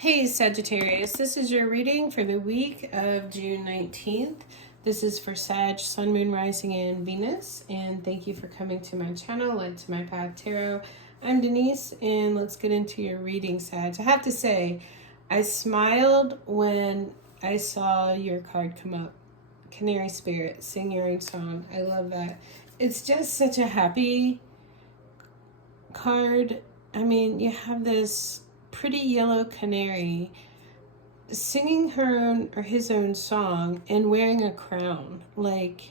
Hey Sagittarius, this is your reading for the week of June 19th. This is for Sag, Sun, Moon, Rising, and Venus. And thank you for coming to my channel, Led to My Path Tarot. I'm Denise, and let's get into your reading, Sag. I have to say, I smiled when I saw your card come up. Canary Spirit, sing your own song. I love that. It's just such a happy card. I mean, you have this pretty yellow canary singing her own or his own song and wearing a crown, like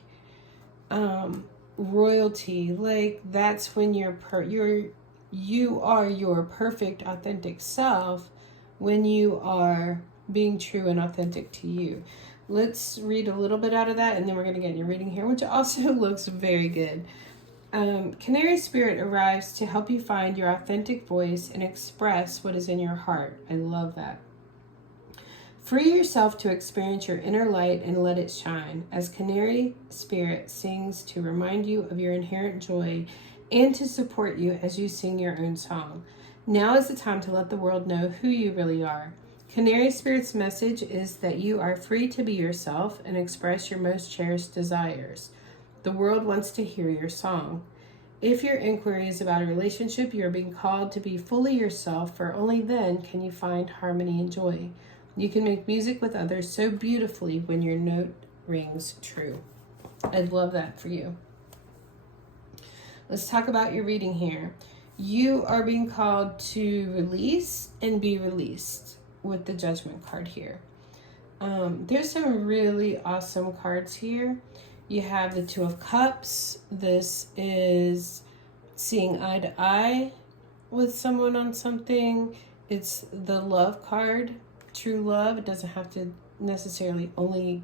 royalty. Like that's when you are your perfect authentic self when you are being true and authentic to you. Let's read a little bit out of that, and then we're going to get your reading here, which also looks very good. Canary Spirit arrives to help you find your authentic voice and express what is in your heart. I love that. Free yourself to experience your inner light and let it shine, as Canary Spirit sings to remind you of your inherent joy and to support you as you sing your own song. Now is the time to let the world know who you really are. Canary Spirit's message is that you are free to be yourself and express your most cherished desires. The world wants to hear your song. If your inquiry is about a relationship, you are being called to be fully yourself, for only then can you find harmony and joy. You can make music with others so beautifully when your note rings true. I'd love that for you. Let's talk about your reading here. You are being called to release and be released with the Judgment card here. There's some really awesome cards here. You have the Two of Cups. This is seeing eye to eye with someone on something. It's the Love card, true love. It doesn't have to necessarily only,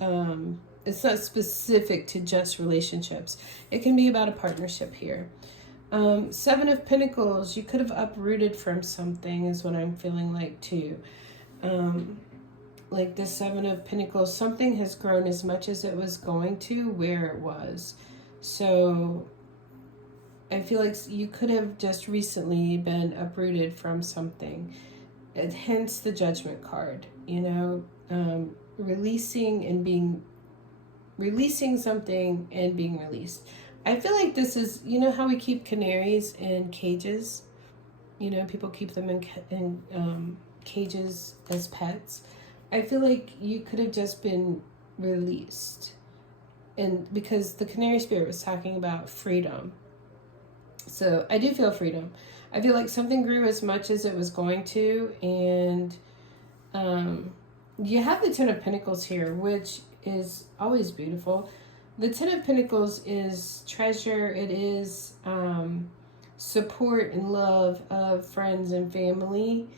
it's not specific to just relationships. It can be about a partnership here. Seven of Pentacles, you could have uprooted from something is what I'm feeling like too. Like the Seven of Pentacles, something has grown as much as it was going to where it was. So I feel like you could have just recently been uprooted from something. Hence the Judgment card, releasing something and being released. I feel like this is, how we keep canaries in cages? People keep them in cages as pets. I feel like you could have just been released. And because the Canary Spirit was talking about freedom. So I do feel freedom. I feel like something grew as much as it was going to. And you have the Ten of Pentacles here, which is always beautiful. The Ten of Pentacles is treasure. It is support and love of friends and family.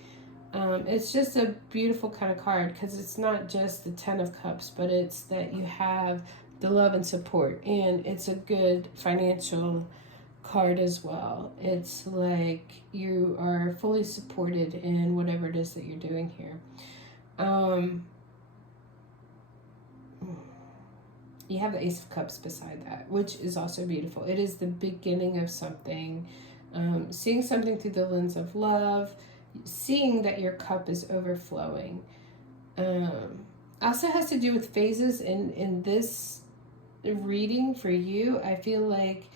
It's just a beautiful kind of card because it's not just the Ten of Cups, but it's that you have the love and support, and it's a good financial card as well. It's like you are fully supported in whatever it is that you're doing here. You have the Ace of Cups beside that, which is also beautiful. It is the beginning of something, seeing something through the lens of love, seeing that your cup is overflowing. Also has to do with phases in this reading for you. I feel like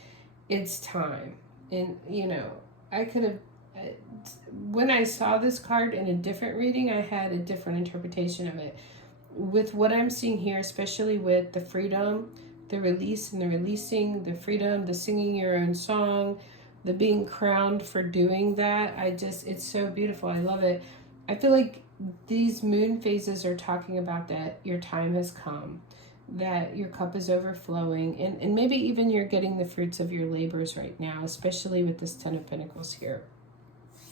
it's time. And, I could have, when I saw this card in a different reading, I had a different interpretation of it. With what I'm seeing here, especially with the freedom, the release and the releasing, the freedom, the singing your own song, the being crowned for doing that, it's so beautiful. I love it. I feel like these moon phases are talking about that your time has come, that your cup is overflowing, and maybe even you're getting the fruits of your labors right now, especially with this Ten of Pentacles here.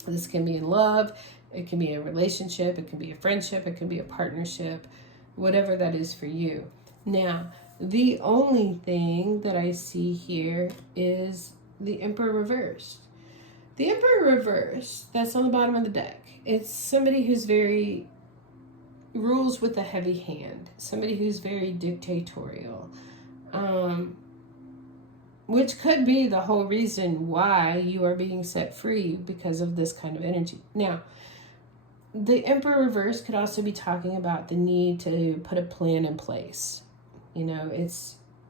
This can be in love, it can be a relationship, it can be a friendship, it can be a partnership, whatever that is for you. Now, the only thing that I see here is the Emperor reversed. The Emperor reversed, that's on the bottom of the deck. It's somebody who's very rules with a heavy hand, somebody who's very dictatorial. which could be the whole reason why you are being set free, because of this kind of energy. Now, the Emperor reverse could also be talking about the need to put a plan in place. You know,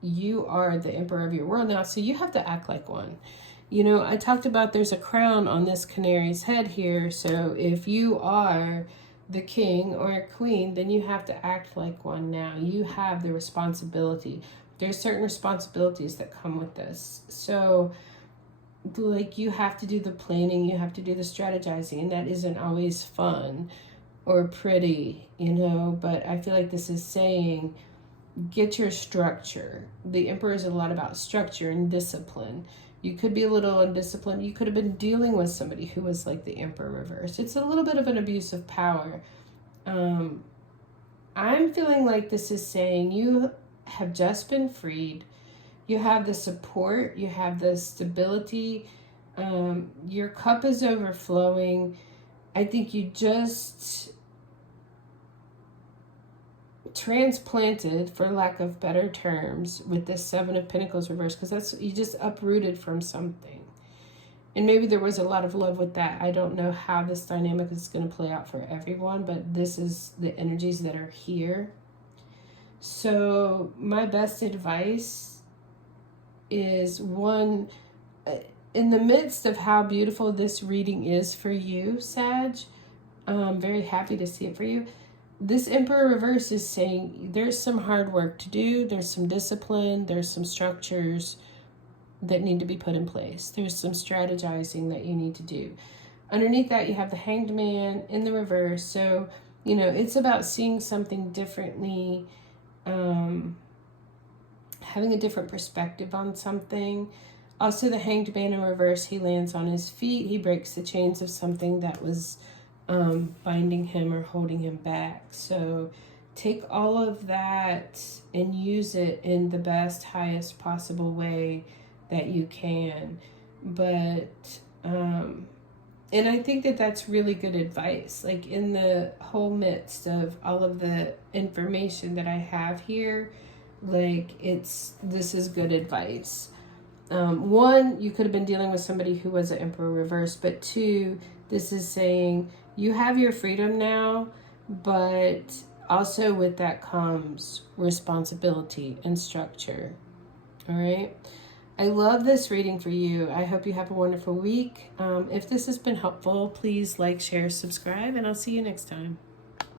you are the emperor of your world now, so you have to act like one. You know, I talked about there's a crown on this canary's head here, so if you are the king or a queen, then you have to act like one now. You have the responsibility. There's certain responsibilities that come with this. So, like, you have to do the planning, you have to do the strategizing, and that isn't always fun or pretty, you know, but I feel like this is saying, get your structure. The Emperor is a lot about structure and discipline. You could be a little undisciplined. You could have been dealing with somebody who was like the Emperor reverse. It's a little bit of an abuse of power. I'm feeling like this is saying you have just been freed. You have the support. You have the stability. Your cup is overflowing. I think you just transplanted, for lack of better terms, with this Seven of Pentacles reverse, because that's, you just uprooted from something, and maybe there was a lot of love with that. I don't know how this dynamic is going to play out for everyone, but this is the energies that are here. So my best advice is, one, in the midst of how beautiful this reading is for you, Sag, I'm very happy to see it for you. This Emperor reverse is saying there's some hard work to do. There's some discipline. There's some structures that need to be put in place. There's some strategizing that you need to do. Underneath that, you have the Hanged Man in the reverse. So, you know, it's about seeing something differently, having a different perspective on something. Also, the Hanged Man in reverse, he lands on his feet. He breaks the chains of something that was binding him or holding him back. So take all of that and use it in the best, highest possible way that you can. But and I think that that's really good advice. Like, in the whole midst of all of the information that I have here, like, this is good advice. One, you could have been dealing with somebody who was an Emperor reverse, but two, this is saying you have your freedom now, but also with that comes responsibility and structure. All right. I love this reading for you. I hope you have a wonderful week. If this has been helpful, please like, share, subscribe, and I'll see you next time.